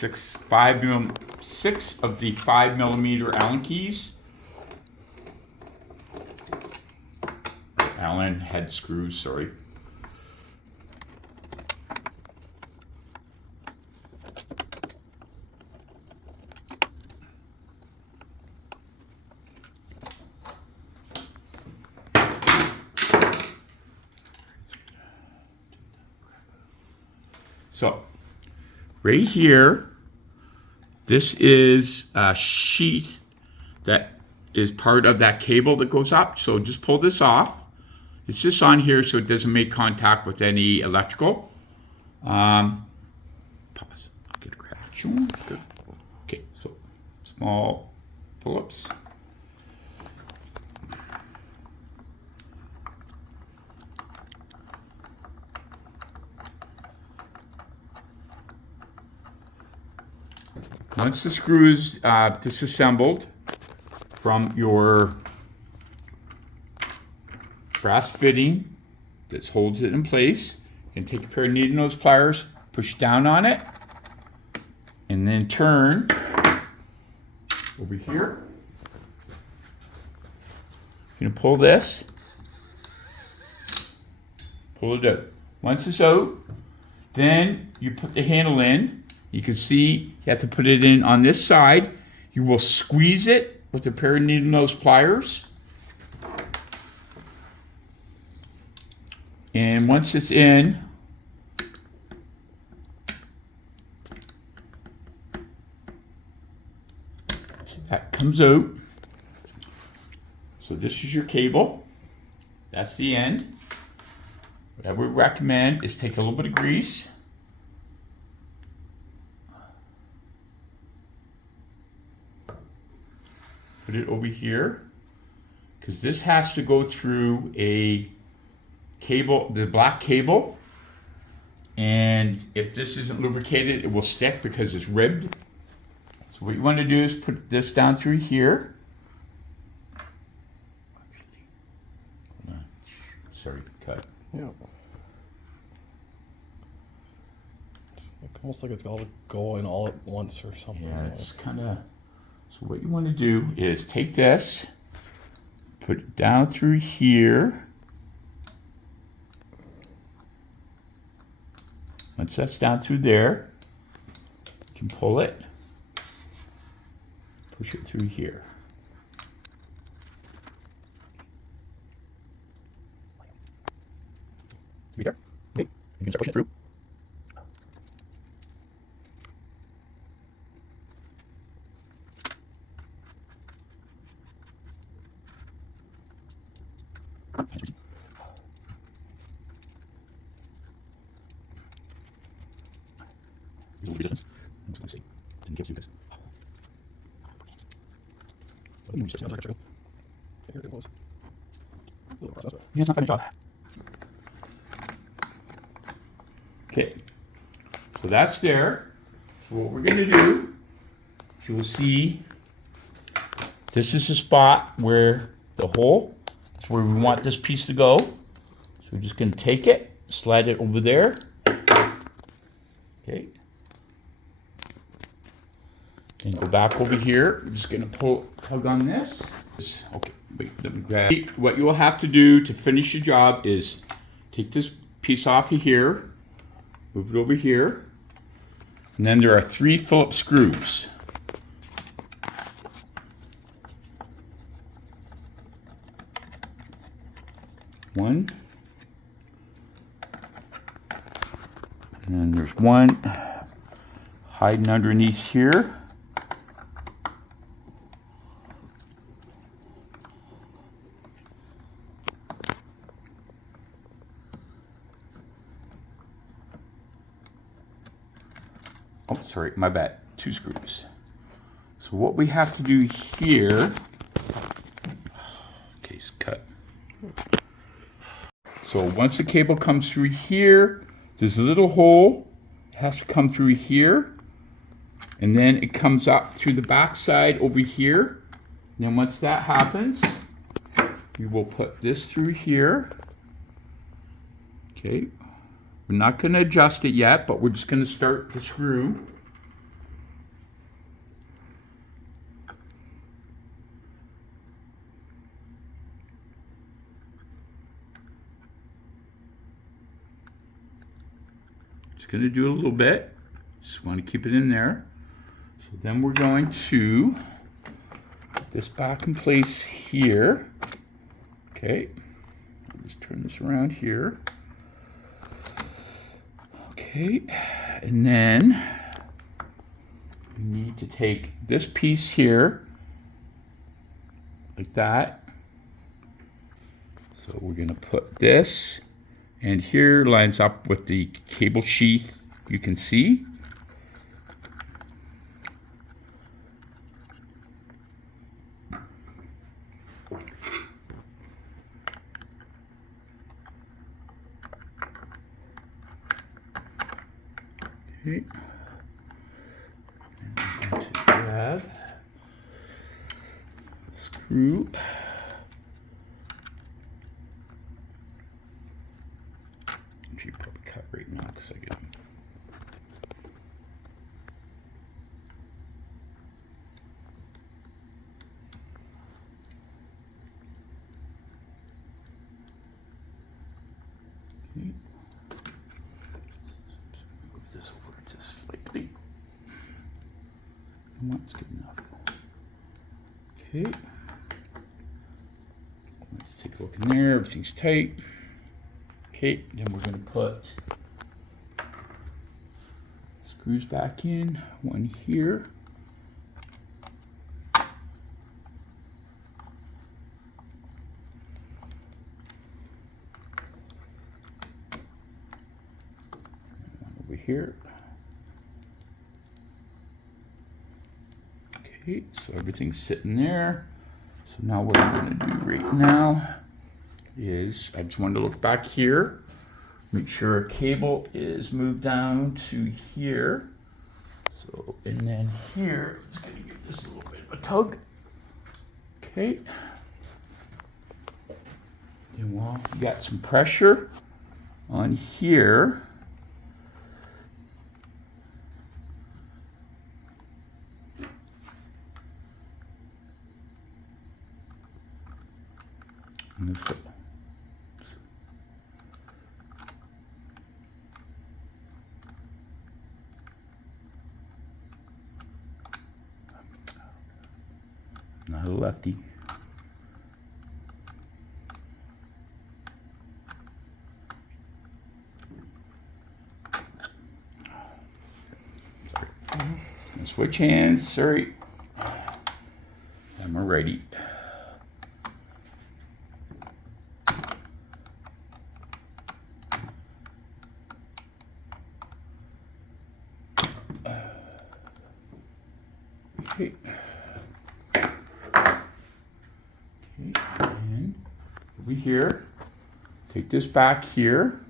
six of the 5mm Allen keys. Allen head screws, sorry. So, right here, this is a sheath that is part of that cable that goes up. So just pull this off. It's just on here so it doesn't make contact with any electrical. Pause. I'll get a grab. Good. Okay, so small pull-ups. Once the screw is disassembled from your brass fitting that holds it in place, you can take a pair of needle nose pliers, push down on it, and then turn over here. You're gonna pull this, pull it out. Once it's out, then you put the handle in. You can see you have to put it in on this side. You will squeeze it with a pair of needle nose pliers. And once it's in, that comes out. So this is your cable. That's the end. What I would recommend is take a little bit of grease. Put it over here, because this has to go through a cable, the black cable, and if this isn't lubricated, it will stick because it's ribbed. So what you want to do is put this down through here. Sorry, cut. Yeah. It's almost like it's got to go in all at once or something. Yeah, it's kind of... So what you want to do is take this, put it down through here. Once that's down through there, you can pull it, push it through here. Okay, you can start pushing it through. Resistance. I'm just going to see. Didn't give you this. So you just here it goes. Yeah, it's not finished off. Okay. So that's there. So what we're going to do, you will see, this is the spot where the hole is where we want this piece to go. So we're just going to take it, slide it over there. Okay. And go back over here. I'm just going to tug on this. Okay, wait, let me grab. What you will have to do to finish the job is take this piece off of here, move it over here, and then there are 3 Phillips screws. One, and then there's one hiding underneath here. Oh, sorry, my bad. 2 screws. So what we have to do here, okay, it's cut. So once the cable comes through here, there's a little hole. It has to come through here. And then it comes up through the back side over here. And then once that happens, we will put this through here. Okay. We're not going to adjust it yet, but we're just going to start the screw. Just going to do a little bit. Just want to keep it in there. So then we're going to put this back in place here. Okay. Just turn this around here. Okay. And then we need to take this piece here, like that. So we're going to put this, and here lines up with the cable sheath you can see. Okay. And I'm going to grab a screw. Should probably cut right now because I get them. Okay. Move this over just slightly. That's good enough. Okay. Let's take a look in there. Everything's tight. Okay, then we're going to put screws back in, one here. One over here. Okay, so everything's sitting there. So now what I'm going to do right now is I just wanted to look back here, make sure our cable is moved down to here. So, and then here, it's going to give this a little bit of a tug. Okay. Then we'll got some pressure on here. And this, not a lefty. Sorry. Switch hands, sorry. I'm a righty. Okay. And over here, take this back here.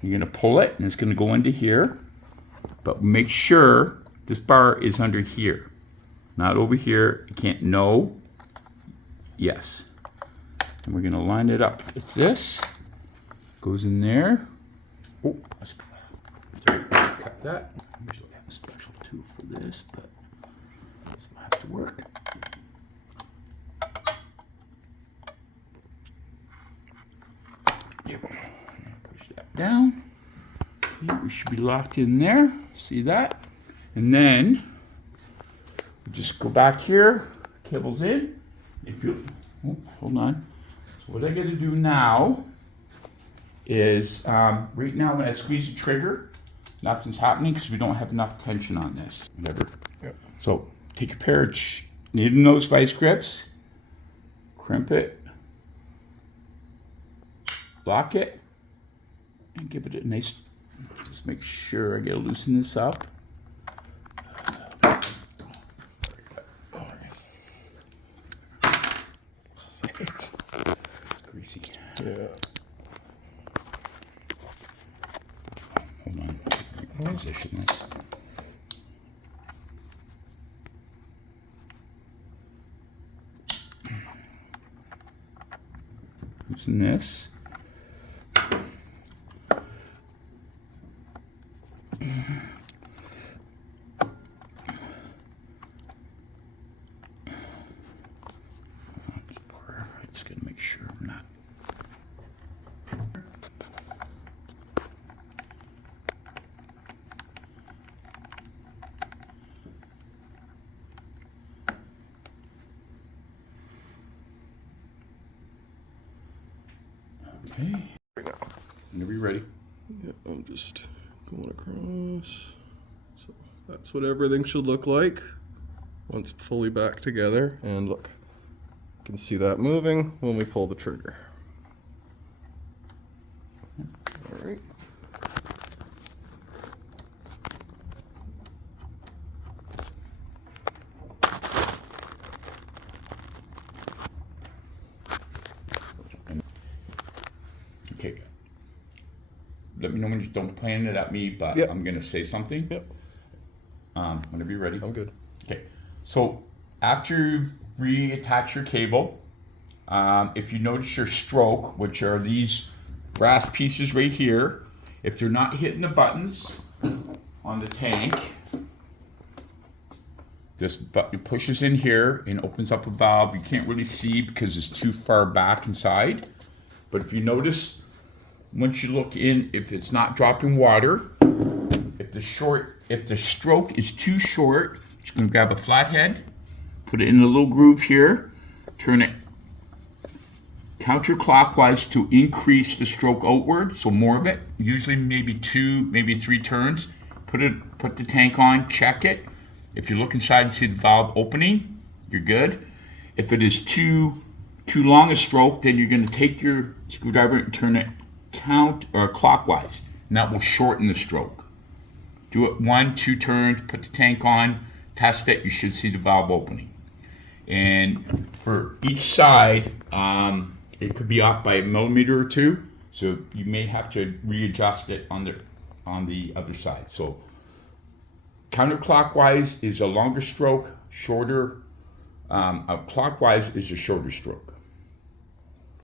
You're going to pull it, and it's going to go into here. But make sure this bar is under here, not over here. You can't, no, yes. And we're going to line it up with this. Goes in there. Oh, sorry, cut that. Usually have a special tool for this, but this will have to work. Push that down. Okay, we should be locked in there. See that? And then just go back here. Cable's in. If you, oh, hold on. So what I got to do now is right now when I squeeze the trigger, nothing's happening because we don't have enough tension on this. Whatever. Yep. So take a pair of needle nose vice grips, crimp it, lock it, and give it a nice, just make sure I get to loosen this up. It's Greasy. Yeah. Hold on. Position this. Loosen this. Just gonna make sure I'm not. Okay. Right now. Whenever you're ready. Yeah, I'm just going across. So that's what everything should look like once it's fully back together. And look, you can see that moving when we pull the trigger. All right. Okay. Let me know when you don't plan it at me, but Yep. I'm gonna say something. Yep. Whenever you're ready. I'm good. Okay. So after you reattach your cable, if you notice your stroke, which are these brass pieces right here, if they're not hitting the buttons on the tank, this button pushes in here and opens up a valve. You can't really see because it's too far back inside. But if you notice, once you look in, if it's not dropping water, if the stroke is too short, just gonna grab a flathead, put it in the little groove here, turn it counterclockwise to increase the stroke outward, so more of it, usually maybe 2, maybe 3 turns. Put the tank on, check it. If you look inside and see the valve opening, you're good. If it is too long a stroke, then you're gonna take your screwdriver and turn it clockwise, and that will shorten the stroke. Do it 1, 2 turns, put the tank on, test it, you should see the valve opening. And for each side, it could be off by a millimeter or 2, so you may have to readjust it on the other side. So counterclockwise is a longer stroke, clockwise is a shorter stroke.